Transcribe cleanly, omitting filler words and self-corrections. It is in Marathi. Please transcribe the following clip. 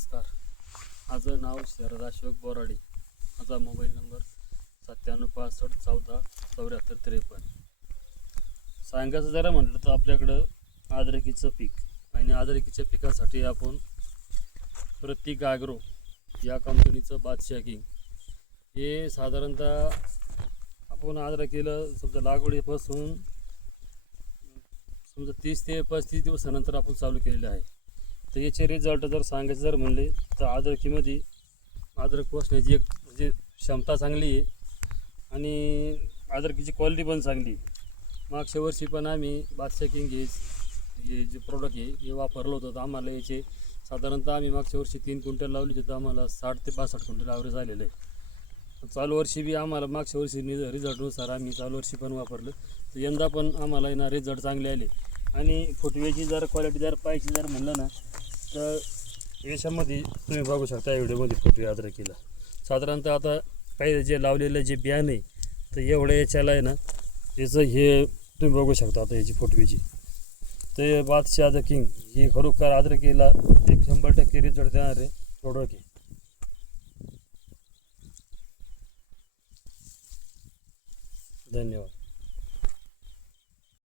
नमस्कार. माझं नाव शरद अशोक बोराडे. माझा मोबाईल नंबर 9765147453. सांगायचं जरा म्हटलं तर आपल्याकडं अद्रकीचं पीक आणि अद्रकीच्या पिकासाठी आपण प्रतीक ॲग्रो या कंपनीचं बादशाह किंग हे साधारणतः आपण अद्रकीला समजा लागवडीपासून समजा 30 ते 35 दिवसानंतर आपण चालू केलेलं आहे. तर याचे रिझल्ट जर सांगायचं जर म्हणले तर अद्रकीमध्ये अद्रक पोसण्याची एक म्हणजे क्षमता चांगली आहे आणि अद्रकीची क्वालिटी पण चांगली आहे. मागच्या वर्षी पण आम्ही बादशाह किंग हे जे प्रोडक्ट आहे हे वापरलं होतं. तर आम्हाला याचे साधारणतः आम्ही मागच्या वर्षी 3 क्विंटल लावली होती, तर आम्हाला 60 ते 62 क्विंटल ॲव्हरेज आलेलं आहे. चालू वर्षी बी आम्हाला मागच्या वर्षी रिझल्टनुसार आम्ही चालू वर्षी पण वापरलं, तर यंदा पण आम्हाला ना रिझल्ट चांगले आले. आणि फुटव्याची जर क्वालिटी जर पाहिजे जर म्हणलं ना तर याच्यामध्ये तुम्ही बघू शकता व्हिडिओमध्ये फुटवे अद्रकीला साधारणतः आता काही जे लावलेलं जे बियाणं आहे तर एवढं याच्याला आहे ना याचं हे तुम्ही बघू शकता आता याची फुटवेची. ते बादशाह किंग हे खरोखर अद्रकीला 100% रिझल्ट देणारे प्रोडक्ट आहे. धन्यवाद.